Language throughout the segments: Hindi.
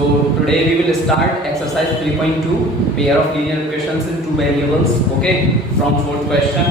So today we will start exercise 3.2, pair of linear equations in two variables. Okay, from fourth question.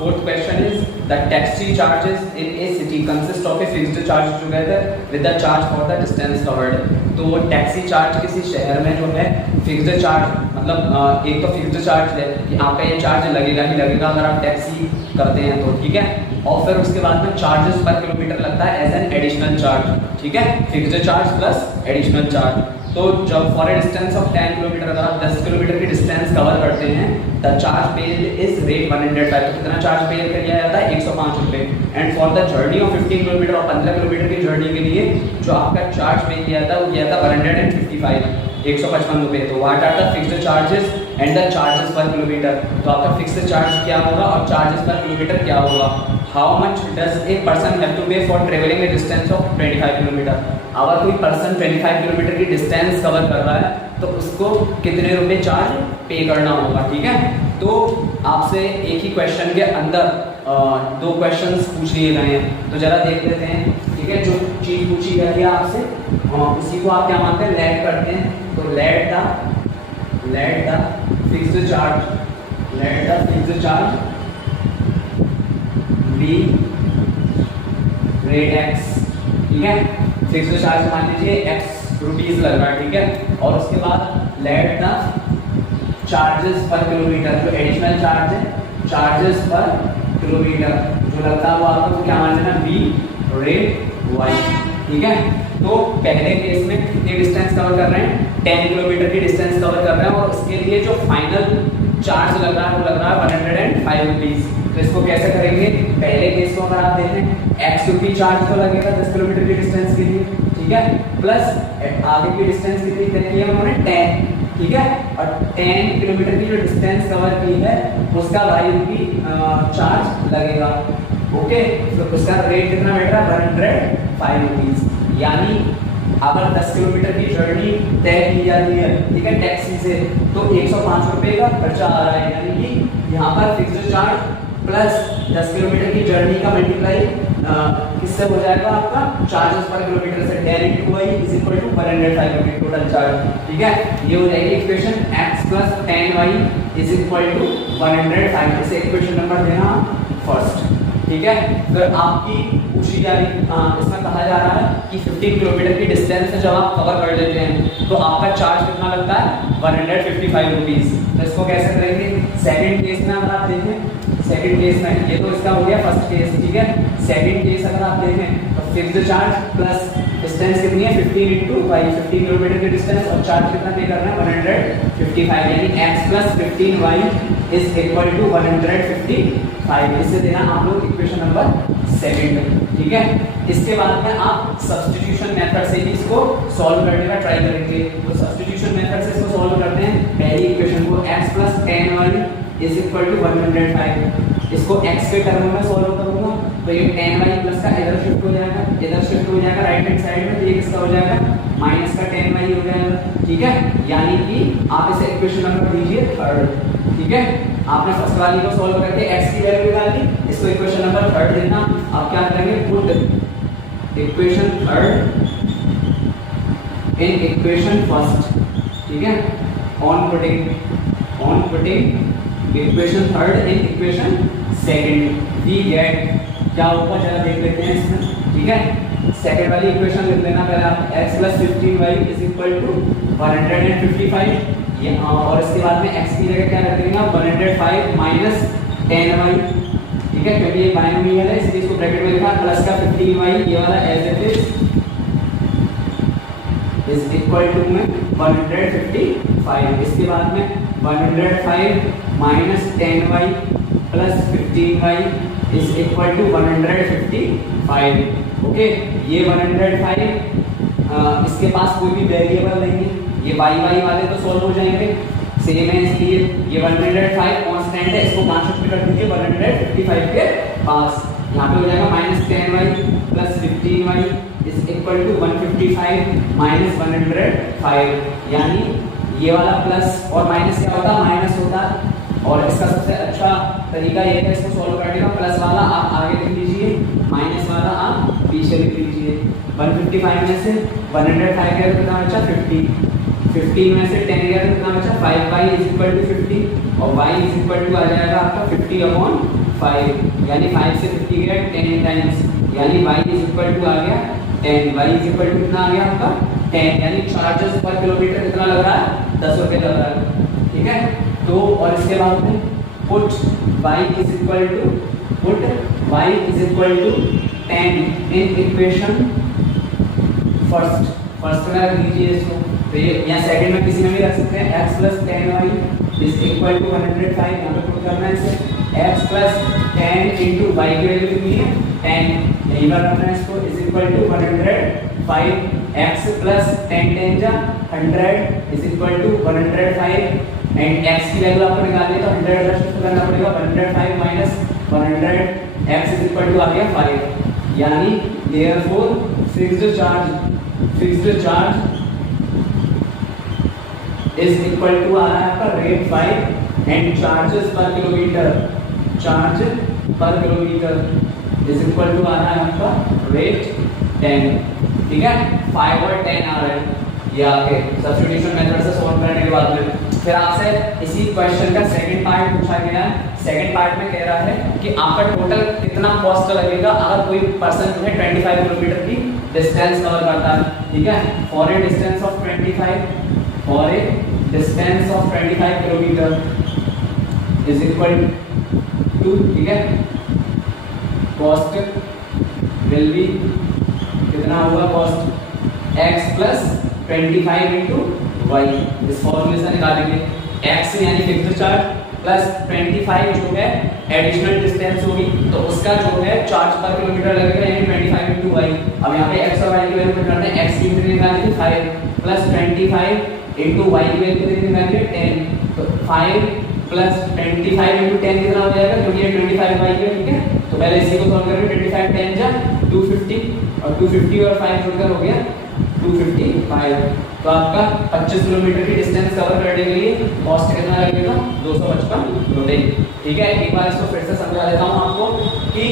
Fourth question is the taxi charges in a city consist of a fixed charge together with the charge for the distance covered. तो टैक्सी चार्ज किसी शहर में जो है फिक्स्ड चार्ज, मतलब एक तो फिक्स्ड चार्ज है कि आपका ये चार्ज लगेगा ही लगेगा अगर आप टैक्सी करते हैं तो, ठीक है। और फिर उसके बाद में चार्जेस पर किलोमीटर लगता है एज एन एडिशनल चार्ज, ठीक है, fixed charge plus additional charge. तो जब for a distance of 10 kilometre अगर आप 10 किलोमीटर की डिस्टेंस कवर करते हैं the charge paid is rate 105। तो कितना चार्ज पे किया जाता है 105 रुपये। And for the journey of 15 kilometre और 15 किलोमीटर की जर्नी के लिए जो आपका चार्ज पे किया था वो किया था 155 रुपये। तो what are the fixed charges and the charges per kilometre. तो आपका फिक्स्ड चार्ज क्या होगा और चार्जेस पर किलोमीटर क्या होगा। How much does a person have to pay for travelling a distance of 25 kilometre. अगर कोई पर्सन 25 किलोमीटर की डिस्टेंस कवर कर रहा है तो उसको कितने रुपए चार्ज पे करना होगा, ठीक है। तो आपसे एक ही क्वेश्चन के अंदर दो क्वेश्चंस पूछ लिए गए हैं, तो जरा देख लेते हैं, ठीक है। जो चीज पूछी गई है आपसे उसी को आप क्या मानते हैं, लेट करते हैं। तो let the fixed charge be rate X, ठीक है। फिक्स्ड चार्ज मान लीजिए एक्स रुपीज लग रहा है, ठीक है। और उसके बाद let the charges per kilometre, जो एडिशनल चार्ज है चार्जेस पर किलोमीटर जो लगता है वो आपको क्या मान लेना बी रेट वाई, ठीक है। तो पहले केस में कितनी डिस्टेंस कवर कर रहे हैं 10 किलोमीटर की डिस्टेंस कवर कर रहे हैं और उसके लिए जो फाइनल चार्ज लग रहा है वो लग रहा है 105 रुपीज। तो इसको कैसे करेंगे, पहले केस को अगर आप देखें एक्स रुपी चार्ज तो लगेगा 10 किलोमीटर की डिस्टेंस के लिए, ठीक है, प्लस आगे की डिस्टेंस कितनी तय की है उन्होंने 10, ठीक है। और 10 किलोमीटर की जो डिस्टेंस कवर की है उसका वाई रुपी चार्ज लगेगा, ओके। तो उसका रेट कितना बैठ रहा है 105 रुपीज। यानी अगर 10 किलोमीटर की जर्नी तय की जाती है, ठीक है, टैक्सी से, तो 105 रुपये का खर्चा आ रहा है। यानी कि यहाँ पर फिक्स्ड चार्ज प्लस 10 किलोमीटर की जर्नी का मल्टीप्लाई किससे हो जाएगा आपका चार्जेस पर किलोमीटर से, 10 × y इज इक्वल टू 105 रुपये टोटल चार्ज, ठीक है। ये हो जाएगी equation x plus 10y is equal to 105। इसे इक्वेशन नंबर देना फर्स्ट, ठीक है। फिर आपकी पूछी जा रही इसमें कहा जा रहा है कि 15 किलोमीटर की डिस्टेंस से जब आप कवर कर लेते हैं तो आपका चार्ज कितना लगता है 155 रुपीज। तो इसको कैसे करेंगे, सेकंड केस में अगर आप देखें, सेकंड केस में ये तो इसका हो गया फर्स्ट केस, ठीक है। सेकंड केस अगर आप देखें तो फिक्स्ड चार्ज प्लस डिस्टेंस कितनी है 15 × 5, 15 किलोमीटर की डिस्टेंस और चार्ज कितना पे करना है 155, यानी x plus 15y is equal to 155। इससे देना आप लोग इक्वेशन नंबर सेकंड, ठीक है। इसके बाद में आप सब्स्टिट्यूशन मेथड से भी इसको सॉल्व करने का ट्राई करेंगे। तो सब्स्टिट्यूशन मेथड से इसको सॉल्व करते हैं। पहली इक्वेशन को x plus 10y is equal to 105, इसको x के टर्म में सॉल्व करूंगा तो ये 10y प्लस का इधर शिफ्ट हो जाएगा, राइट हैंड साइड में, तो ये किसका हो जाएगा माइनस का 10y हो जाएगा, ठीक है। यानी कि आप इसे इक्वेशन नंबर दीजिए थर्ड, ठीक है। आपने फर्स्ट वाली को सॉल्व करके x की वैल्यू निकाल ली, इसको इक्वेशन नंबर थर्ड देना। अब क्या करेंगे, put equation third in equation first, ठीक है। On putting equation third in equation second we get क्या होगा जरा देख लेते हैं इसमें, ठीक है। सेकंड वाली इक्वेशन लिख लेना पहले आप, x plus 15y is equal to 155, और इसके बाद में x की जगह क्या रख देंगे आप 105 माइनस 10y, ठीक है, क्योंकि ये बाइनोमियल है इसलिए इसको ब्रैकेट में लिखा, प्लस का 15y ये वाला as it is equal to में 155। इसके बाद में 105 minus 10y plus 15y is equal to 155, okay. ये 105 इसके पास कोई भी वेरिएबल नहीं है, ये y वाले तो सॉल्व हो जाएंगे, सेम है इसलिए ये 105 कांस्टेंट है, इसको कहां शिफ्ट कर दीजिए 155 के पास। यहाँ पे हो जाएगा minus 10y plus 15y is equal to 155 minus 105, यानी ये वाला प्लस और माइनस क्या होता है माइनस होता है। और इसका सबसे अच्छा तरीका ये है इसको सॉल्व करने का, प्लस वाला आप आगे लिख लीजिए, माइनस वाला आप पीछे लिख लीजिए। 155 में से 105 गया तो कितना बचा 50, 15 में से 10 गया तो कितना बचा 5y इज इक्वल टू 50 और y इज इक्वल टू आ जाएगा आपका 50/5, यानी 5 से 50 गया 10 टाइम्स, यानी y इज इक्वल टू आ गया 10, y इज इक्वल टू कितना आ गया आपका 10, यानी चार्जेस पर किलोमीटर कितना लग रहा है 10 रुपये लग रहा है, ठीक है। तो और इसके बाद में put y is equal to 10 in equation first में रख दीजिए इसको, तो ये या सेकंड में किसी में भी रख सकते हैं, x + 10y is equal to 105, यहाँ पे पुट करना है इसे, x + 10 इंटू y की वैल्यू कितनी है 10, यही बार करना है इसको, इज इक्वल टू 105, x + 10 10 जा 100 is equal to 105 and x की वैल्यू आपको निकालनी है तो 100 रजिस्टर करना पड़ेगा, 105 minus 100 x is equal to आ गया 5, यानी therefore fixed charge is equal to आ रहा है आपका rate 5 and charges per kilometre is equal to आ रहा है आपका रेट 10, ठीक है। 5 और 10 आ रहे हैं ये आगे सब्स्टिट्यूशन मेथड से सॉल्व करने के बाद में फिर आपसे इसी क्वेश्चन का सेकंड पार्ट पूछा गया है। सेकंड पार्ट में कह रहा है कि आपका टोटल कितना कॉस्ट लगेगा अगर कोई पर्सन जो है 25 किलोमीटर की डिस्टेंस कवर करता है, ठीक है। For a distance of 25 kilometre is equal to, ठीक है, कॉस्ट विल बी कितना होगा, कॉस्ट x + 25 इंटू वाई, इस फॉर्मूले से निकालेंगे, x यानी फिक्स्ड चार्ज प्लस 25 जो है एडिशनल डिस्टेंस होगी तो उसका जो है चार्ज पर किलोमीटर लगेगा, यानी 25 इंटू वाई। अब यहाँ पे x और y की वैल्यू निकालना है, x की वैल्यू निकालनी है 5 प्लस 25 इंटू वाई की वैल्यू कितनी निकालनी है 10, तो 5 प्लस 25 इंटू 10 कितना हो जाएगा, क्योंकि ये 25 वाई है, ठीक है। तो पहले इसी को सॉल्व करेंगे, 25 10 जा 250 और 250 और 5 जोड़कर हो गया 255। तो आपका 25 किलोमीटर की डिस्टेंस कवर करने के लिए कॉस्ट कितना लगेगा 255 रुपए, ठीक है। एक बार इसको फिर से समझा देता हूँ आपको कि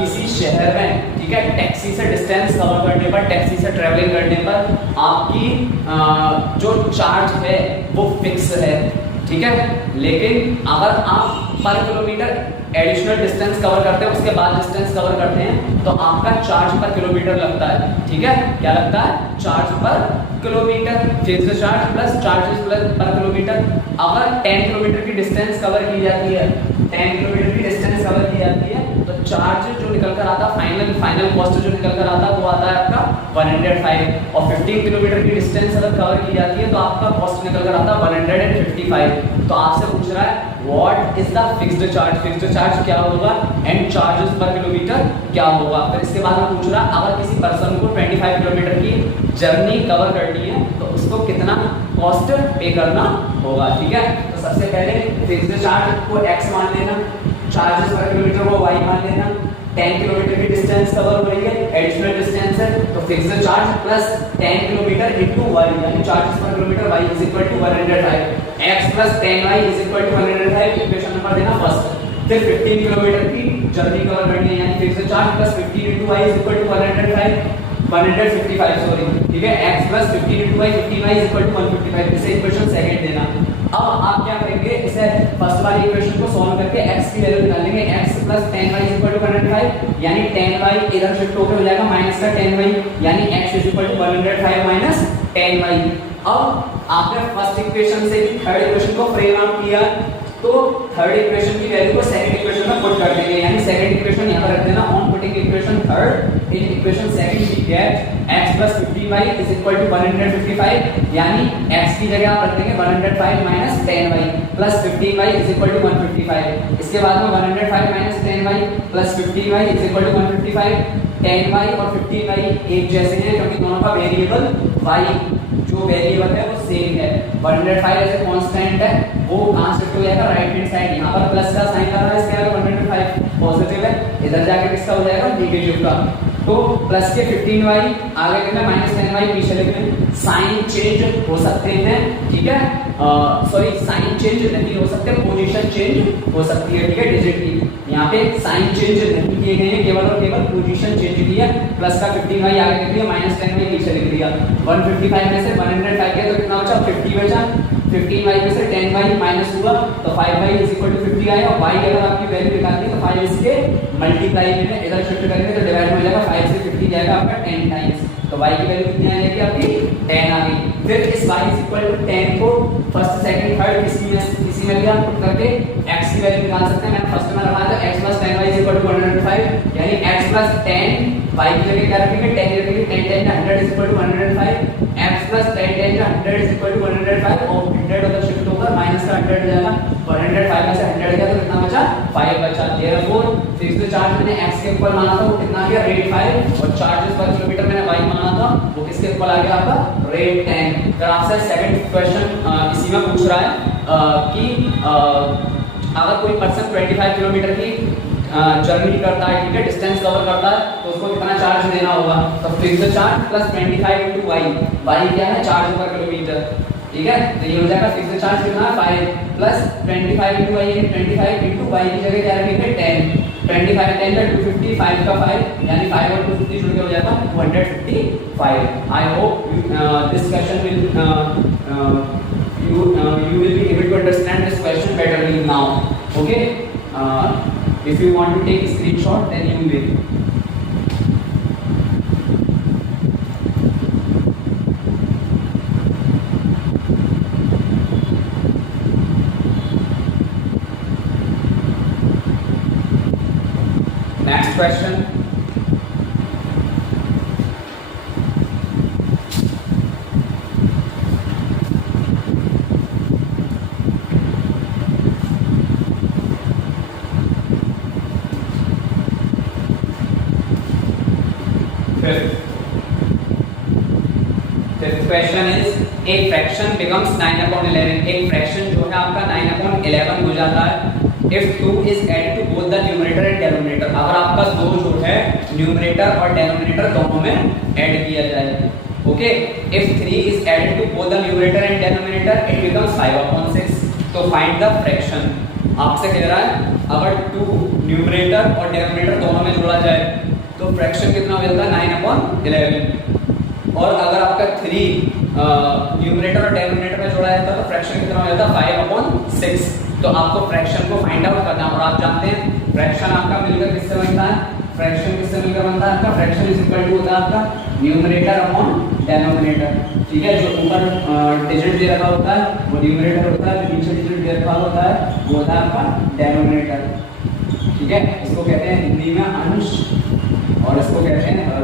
किसी शहर में, ठीक है, टैक्सी से डिस्टेंस कवर करने पर, टैक्सी से ट्रैवलिंग करने पर आपकी जो चार्ज है वो फिक्स है, ठीक है। लेकिन अगर आप पर किलोमीटर एडिशनल डिस्टेंस कवर करते हैं, उसके बाद डिस्टेंस कवर करते हैं तो आपका चार्ज पर किलोमीटर लगता है, ठीक है। क्या लगता है, चार्ज पर kilometre, fixed charge plus charges plus पर किलोमीटर। अगर 10 किलोमीटर की डिस्टेंस कवर की जाती है, 10 किलोमीटर की डिस्टेंस कवर की जाती है तो चार्ज जो निकल कर आता, फाइनल कॉस्ट जो निकल कर आता वो आता है आपका 105, और 15 किलोमीटर की डिस्टेंस अगर कवर की जाती है तो आपका कॉस्ट निकल कर आता 155। तो आपसे पूछ रहा है what is the fixed charge क्या होगा एंड चार्जेस पर किलोमीटर क्या होगा। फिर इसके बाद में पूछ रहा है अगर किसी पर्सन को 25 किलोमीटर की जर्नी कवर करनी है तो उसको कितना कॉस्ट पे करना होगा, ठीक है। तो सबसे पहले फिक्स्ड चार्ज को x मान लेना, चार्जेस पर किलोमीटर को y मान लेना। 10 किलोमीटर की डिस्टेंस कवर हो रही है, एडिशनल डिस्टेंस है, तो fixed charge plus 10 kilometre into y, यानी charges per kilometre y is equal to 105, x plus 10y is equal to 105, equation number देना फर्स्ट। फिर 15 किलोमीटर की जर्नी कवर करनी है, यानी fixed charge plus 15 into y is equal to 155 sorry, ठीक है। x plus 15 into y 15y is equal to 155, इसे इक्वेशन सेकंड देना। अब आप क्या करेंगे, इसे फर्स्ट वाली इक्वेशन को सॉल्व करके x की वैल्यू निकालेंगे, x plus 10y is equal to 105, यानी 10y इधर शिफ्ट होकर हो जाएगा माइनस का 10y, यानी x is equal to 105 minus 10y। अब आपने फर्स्ट इक्वेशन से थर्ड इक्वेशन को फ्रेम आउट किया तो थर्ड इक्वेशन की वैल्यू को सेकंड इक्वेशन में पुट कर देंगे, यानी सेकंड इक्वेशन यहां पर रख देना। On putting equation third in equation second we get x plus 15y is equal to 155, यानी x की जगह आप रख देंगे 105 minus 10y plus 15y is equal to 155। इसके बाद में 105 minus 10y plus 15y is equal to 155। 10y और 15y एक जैसे हैं क्योंकि दोनों का वेरिएबल y जो वेरिएबल है वो सेम है। 105 ऐसे कांस्टेंट है, वो कहां शिफ्ट हो जाएगा राइट हैंड साइड, यहां पर प्लस का साइन आ रहा है, इसके आगे 105 पॉजिटिव है, इधर जाके किसका हो जाएगा नेगेटिव का। तो प्लस के 15y आगे लिखना माइनस 10y पीछे लिखना। साइन चेंज हो सकते हैं, ठीक है, सॉरी साइन चेंज नहीं हो सकते, पोजीशन चेंज हो सकती है, ठीक है, डिजिट की। यहाँ पे साइन चेंज नहीं किए गए हैं, केवल और केवल पोजीशन चेंज की है। प्लस का 15y आगे लिख लिया, माइनस 10y पीछे लिख लिया। 155 में से 105 गया तो कितना बचा? 50 बचा। 15y में से 10y माइनस हुआ तो 5y इज इक्वल टू 50 आया। और y अगर आपकी वैल्यू निकालनी है तो 5 इसके मल्टीप्लाई में इधर शिफ्ट करेंगे तो डिवाइड हो जाएगा, 5 से 50 जाएगा आपका 10 टाइम्स। तो y की वैल्यू कितनी आ जाएगी आपकी? 10 आ गई। फिर इस y इज इक्वल टू 10 को फर्स्ट सेकंड थर्ड किसी में भी आप पुट करके x की वैल्यू निकाल सकते हैं। मैंने फर्स्ट में रखा था x + 10y is equal to 105, यानी x + 10 y की जगह क्या रखेंगे? 10 रखेंगे। 10 10 100 is equal to 105, x + 10 10 100 is equal to 105 और 100 उधर शिफ्ट होकर माइनस का 100 हो जाएगा। 105 में से 100 गया तो कितना बचा? 5 बचा। therefore फिक्स्ड चार्ज मैंने x के ऊपर माना था वो कितना गया? रेट 5, और चार्जेस पर किलोमीटर मैंने y माना था वो किसके ऊपर आ गया? आपका रेट 10। फिर आपसे सेकंड क्वेश्चन इसी में पूछ रहा है कि अगर कोई पर्सन 25 किलोमीटर की जर्नी करता है, ठीक है, डिस्टेंस कवर करता है, तो उसको कितना चार्ज देना होगा? तो fixed charge plus 25 into y क्या है? चार्ज पर किलोमीटर, ठीक है। तो ये हो जाएगा फिक्स्ड चार्ज कितना? 5 plus 25 into y, 25 into y की जगह क्या रखेंगे? 10। 25 10 का 250, 5 का 5, यानी 5 और 250 जुड़ के हो जाता 255। I hope this question will you will be able to understand this question betterly now. Okay, if you want to take a screenshot then you will. Next question. Fifth question is a fraction becomes 9/11. एक फ्रैक्शन जो है आपका 9/11 हो जाता है if 2 is added to both the numerator and denominator. अगर आपका 2 जो है न्यूमरेटर और डेनोमिनेटर दोनों में ऐड किया जाए। Okay, if 3 is added to both the numerator and denominator it becomes 5/6. तो फाइंड द फ्रैक्शन। आपसे कह रहा है अगर 2 न्यूमरेटर और डेनोमिनेटर दोनों में जोड़ा जाए तो फ्रैक्शन कितना हो जाता है? 9/11। और अगर आपका 3 न्यूमरेटर और डेनोमिनेटर में जोड़ा जाता है तो फ्रैक्शन कितना हो जाता है? 5/6। तो आपको फ्रैक्शन को फाइंड आउट करना है और आप जानते हैं फ्रैक्शन आपका मिलकर किससे बनता है? फ्रैक्शन किससे मिलकर बनता है? आपका फ्रैक्शन इज इक्वल टू होता है आपका न्यूमरेटर अपॉन डेनोमिनेटर, ठीक है। जो ऊपर डिजिट दे रखा होता है वो न्यूमरेटर होता है, जो नीचे डिजिट दे रखा होता है वो होता है आपका डेनोमिनेटर, ठीक है। इसको कहते हैं हिंदी में अंश और इसको कहते हैं हर।